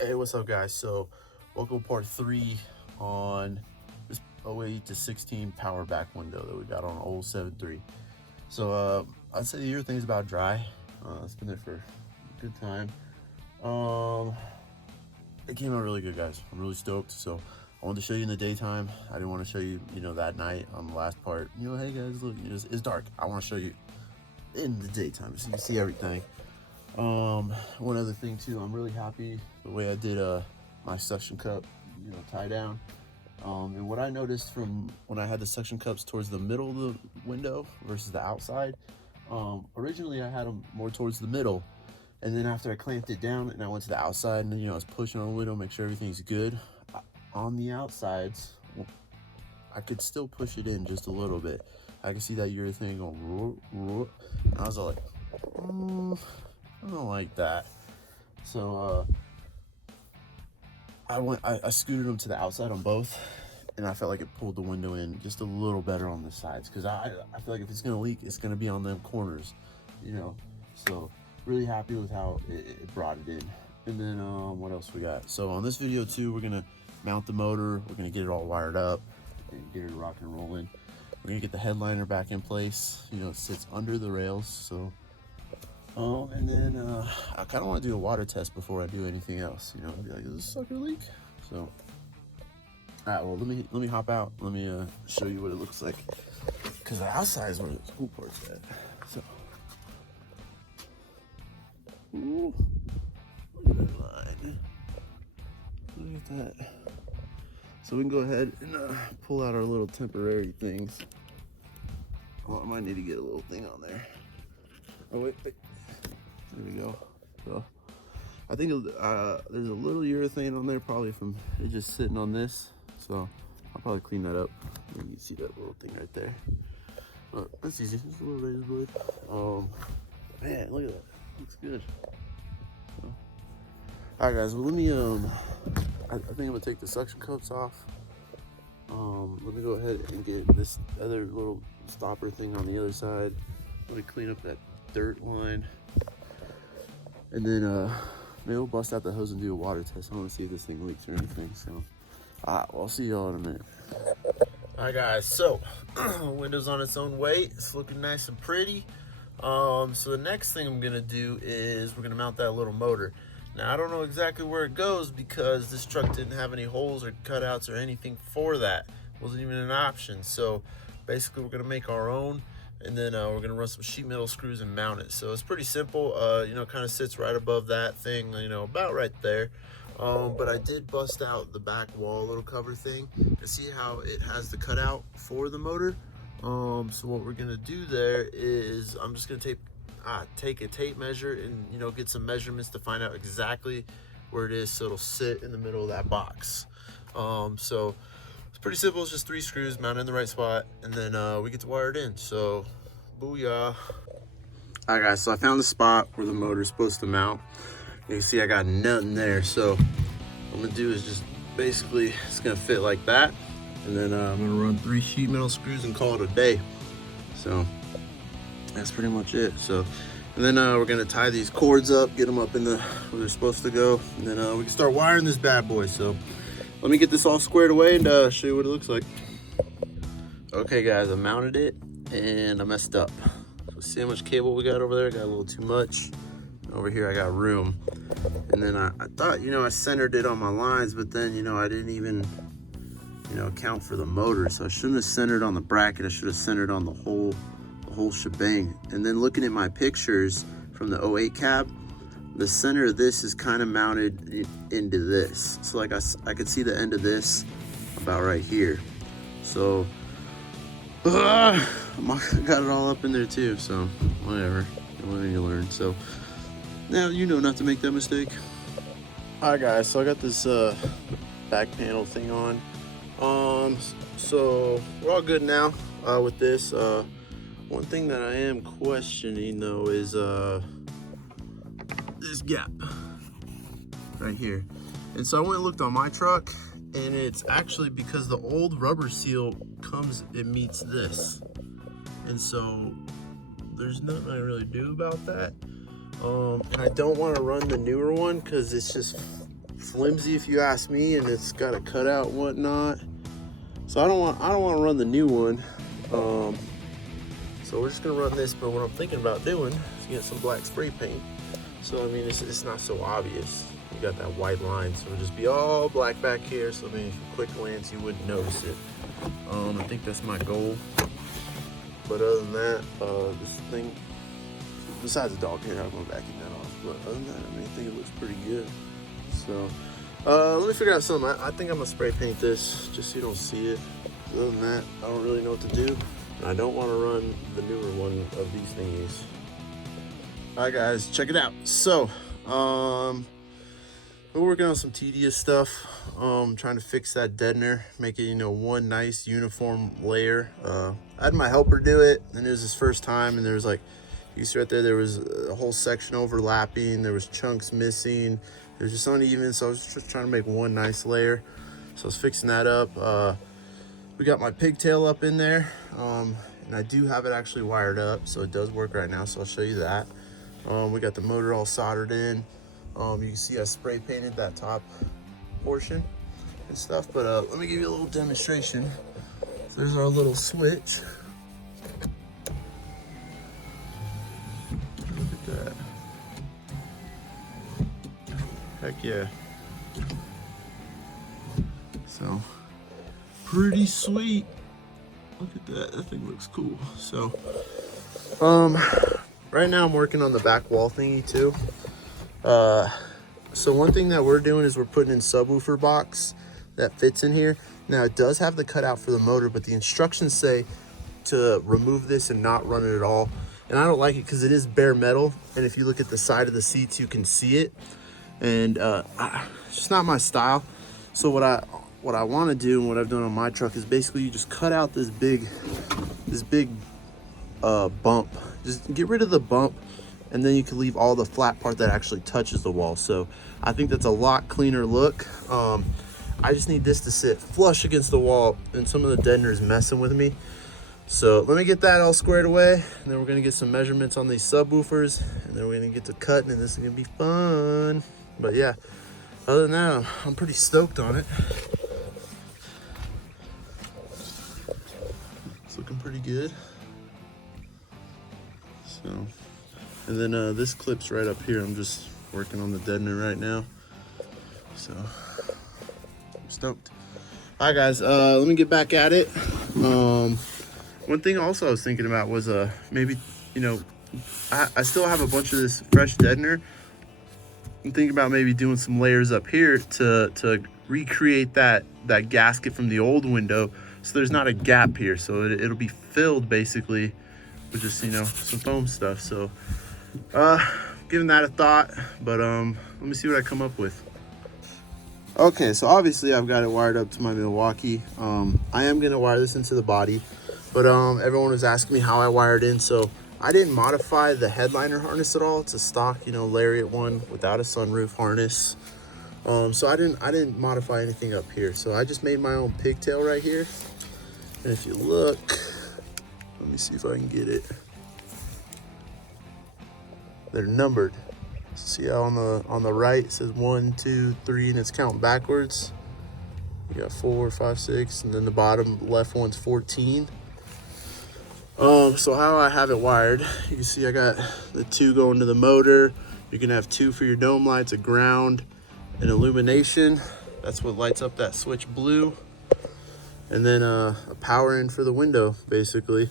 Hey, what's up, guys? So, welcome to part 3 on this 08 to 16 power back window that we got on old 7.3. So, I'd say the year thing's about dry. It's been there for a good time. It came out really good, guys. I'm really stoked. So, I wanted to show you in the daytime. I didn't want to show you, that night on the last part. Hey guys, look, it's dark. I want to show you in the daytime so you can see everything. One other thing too, I'm really happy the way I did my suction cup, tie down. And what I noticed from when I had the suction cups towards the middle of the window versus the outside, originally I had them more towards the middle, and then after I clamped it down and I went to the outside and I was pushing on the window, make sure everything's good. On the outsides, I could still push it in just a little bit. I could see that urethane going, and I was like, I don't like that. So I scooted them to the outside on both, and I felt like it pulled the window in just a little better on the sides, because I feel like if it's gonna leak, it's gonna be on them corners, so really happy with how it brought it in. And then what else we got? So on this video too, we're gonna mount the motor, we're gonna get it all wired up and get it rocking and rolling. We're gonna get the headliner back in place. It sits under the rails, so and then I kind of want to do a water test before I do anything else. Be like, is this sucker leak? So, all right. Well, let me hop out. Let me show you what it looks like, because the outside is where the cool part's at. So, ooh, look at that line. Look at that. So we can go ahead and pull out our little temporary things. Well, I might need to get a little thing on there. Oh wait. There we go. So I think there's a little urethane on there, probably from it just sitting on this. So I'll probably clean that up. You can see that little thing right there. That's easy. Just a little razor blade. Man, look at that. Looks good. So, all right, guys. Well, let me. I think I'm gonna take the suction cups off. Let me go ahead and get this other little stopper thing on the other side. Let me clean up that dirt line. And then maybe we'll bust out the hose and do a water test. I want to see if this thing leaks or anything. So, well, I'll see y'all in a minute. All right, guys. So, window's on its own way. It's looking nice and pretty. So the next thing I'm gonna do is we're gonna mount that little motor. Now I don't know exactly where it goes because this truck didn't have any holes or cutouts or anything for that. It wasn't even an option. So basically, we're gonna make our own. And then we're gonna run some sheet metal screws and mount it. So it's pretty simple. Kind of sits right above that thing, about right there. But I did bust out the back wall little cover thing to see how it has the cutout for the motor. So what we're gonna do there is I'm just gonna take a tape measure and get some measurements to find out exactly where it is, so it'll sit in the middle of that box. So it's pretty simple. It's just 3 screws mounted in the right spot, and then we get to wire it in. So, booyah. All right, guys, so I found the spot where the motor's supposed to mount. You can see I got nothing there. So what I'm gonna do is just basically, it's gonna fit like that. And then I'm gonna run 3 sheet metal screws and call it a day. So that's pretty much it. So, and then we're gonna tie these cords up, get them up in where they're supposed to go. And then we can start wiring this bad boy. So let me get this all squared away and show you what it looks like. Okay, guys, I mounted it and I messed up. So see how much cable we got over there? I got a little too much. Over here I got room. And then I thought, I centered it on my lines, but then, I didn't even, account for the motor. So I shouldn't have centered on the bracket. I should have centered on the whole shebang. And then looking at my pictures from the 08 cab, the center of this is kind of mounted into this. So like I could see the end of this about right here. So I got it all up in there too. So whatever, you learn. So now not to make that mistake. All right, guys. So I got this back panel thing on. So we're all good now with this. One thing that I am questioning though is this gap right here. And so I went and looked on my truck, and it's actually because the old rubber seal it meets this. And so there's nothing I really do about that. And I don't want to run the newer one because it's just flimsy if you ask me, and it's got a cutout and whatnot. So I don't want to run the new one. So we're just gonna run this. But what I'm thinking about doing is get some black spray paint. So I mean, it's not so obvious. You got that white line, so it'll just be all black back here. So I mean, if you quick glance, you wouldn't notice it. I think that's my goal. But other than that, this thing, besides the dog hair, I'm gonna vacuum that off. But other than that, I mean, I think it looks pretty good. So let me figure out something. I think I'm gonna spray paint this just so you don't see it. Other than that, I don't really know what to do. And I don't want to run the newer one of these thingies. All right, guys, check it out. So, we're working on some tedious stuff. Trying to fix that deadener, make it, you know, one nice uniform layer. I had my helper do it, and it was his first time, and there was like, you see right there, there was a whole section overlapping, there was chunks missing, it was just uneven, so I was just trying to make one nice layer. So I was fixing that up. We got my pigtail up in there, and I do have it actually wired up, so it does work right now, so I'll show you that. We got the motor all soldered in. You can see I spray painted that top portion and stuff, but let me give you a little demonstration. So there's our little switch. Look at that. Heck yeah. So pretty sweet. Look at that. That thing looks cool. So right now I'm working on the back wall thingy too. So one thing that we're doing is we're putting in subwoofer box that fits in here. Now it does have the cutout for the motor, but the instructions say to remove this and not run it at all. And I don't like it because it is bare metal. And if you look at the side of the seats, you can see it. And it's just not my style. So what I want to do and what I've done on my truck is basically you just cut out this big bump. Just get rid of the bump, and then you can leave all the flat part that actually touches the wall. So I think that's a lot cleaner look. I just need this to sit flush against the wall, and some of the deadener is messing with me. So let me get that all squared away, and then we're gonna get some measurements on these subwoofers, and then we're gonna get to cutting, and this is gonna be fun. But yeah, other than that, I'm pretty stoked on it. It's looking pretty good. So, and then this clip's right up here. I'm just working on the deadener right now. So, I'm stoked. All right, guys, let me get back at it. One thing also I was thinking about was maybe, you know, I still have a bunch of this fresh deadener. I'm thinking about maybe doing some layers up here to recreate that gasket from the old window, so there's not a gap here. So it'll be filled basically with just, you know, some foam stuff. So giving that a thought, but let me see what I come up with. Okay, so obviously I've got it wired up to my Milwaukee. I am gonna wire this into the body, but everyone was asking me how I wired in, so I didn't modify the headliner harness at all. It's a stock, you know, Lariat one without a sunroof harness. So I didn't modify anything up here. So I just made my own pigtail right here. And if you look, let me see if I can get it. They're numbered. See how on the right it says 1, 2, 3, and it's counting backwards. You got 4, 5, 6, and then the bottom left one's 14. So how I have it wired, you can see I got the 2 going to the motor. You can have 2 for your dome lights, a ground, and illumination. That's what lights up that switch blue. And then a power in for the window, basically.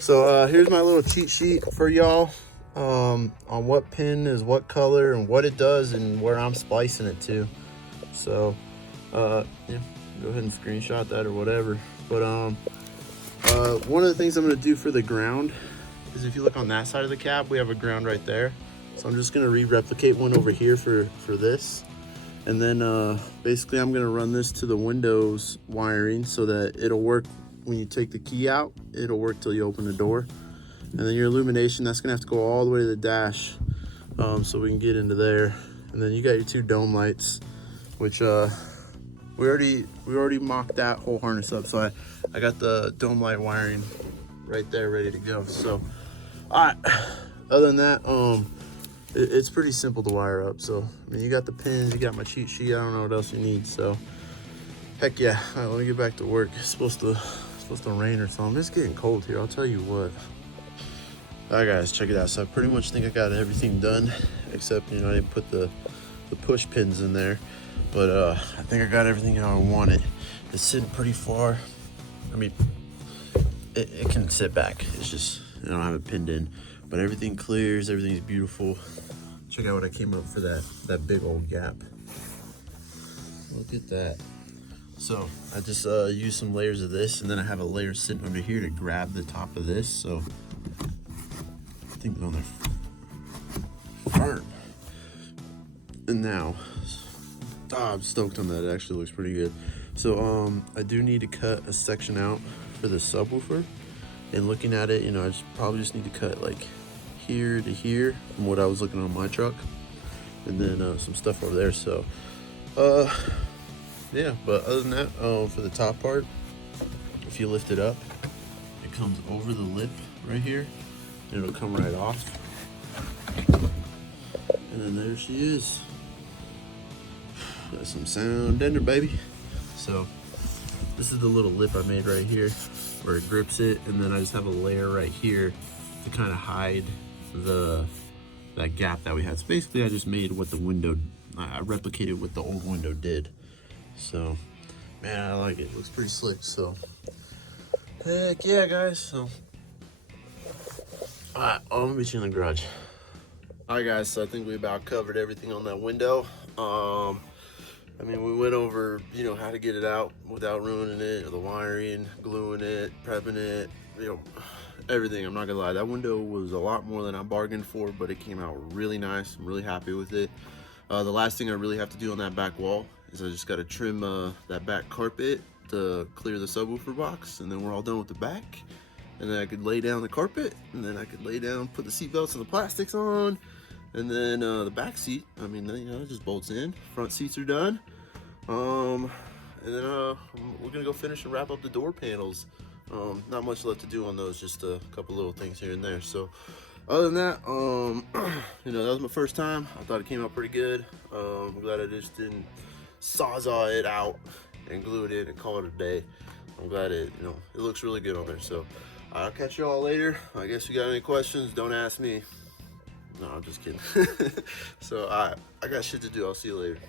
So here's my little cheat sheet for y'all on what pin is what color and what it does and where I'm splicing it to. So yeah, go ahead and screenshot that or whatever. But one of the things I'm going to do for the ground is, if you look on that side of the cab, we have a ground right there. So I'm just going to replicate one over here for this. And then basically I'm going to run this to the windows wiring so that it'll work when you take the key out. It'll work till you open the door. And then your illumination, that's going to have to go all the way to the dash so we can get into there. And then you got your 2 dome lights, which we already mocked that whole harness up. So I got the dome light wiring right there ready to go. So all right, other than that, it's pretty simple to wire up. So I mean, you got the pins, you got my cheat sheet. I don't know what else you need. So heck yeah. All right, let me get back to work. It's supposed to rain or something. It's getting cold here, I'll tell you what. All right guys, check it out. So I pretty much think I got everything done, except, you know, I didn't put the push pins in there, but I think I got everything how I want it. It's sitting pretty far. I mean, it can sit back. It's just, I don't have it pinned in, but everything clears, everything's beautiful. Check out what I came up for that big old gap. Look at that. So I just used some layers of this, and then I have a layer sitting under here to grab the top of this. So I think they're on there firm. And now, I'm stoked on that. It actually looks pretty good. So I do need to cut a section out for the subwoofer. And looking at it, you know, I probably just need to cut like here to here from what I was looking on my truck, and then some stuff over there. So yeah, but other than that, for the top part, if you lift it up, it comes over the lip right here, and it'll come right off. And then there she is. That's some sound ender, baby. So this is the little lip I made right here where it grips it, and then I just have a layer right here to kind of hide that gap that we had. So basically I just made what the window, I replicated what the old window did. So man, I like it. It looks pretty slick. So heck yeah, guys. So all right, I'm gonna meet you in the garage. All right guys, so I think we about covered everything on that window. I mean, we went over, you know, how to get it out without ruining it, or the wiring, gluing it, prepping it, you know, everything. I'm not gonna lie, that window was a lot more than I bargained for, but it came out really nice. I'm really happy with it. The last thing I really have to do on that back wall is I just gotta trim that back carpet to clear the subwoofer box, and then we're all done with the back. And then I could lay down the carpet, and then I could lay down, put the seat belts and the plastics on, and then the back seat, I mean, you know, it just bolts in. Front seats are done. And then we're gonna go finish and wrap up the door panels. Not much left to do on those, just a couple little things here and there. So other than that, you know, that was my first time. I thought it came out pretty good. I'm glad I just didn't sawzall it out and glue it in and call it a day. I'm glad it, you know, it looks really good on there. So I'll catch you all later. I guess you got any questions, don't ask me. No, I'm just kidding. So I got shit to do. I'll see you later.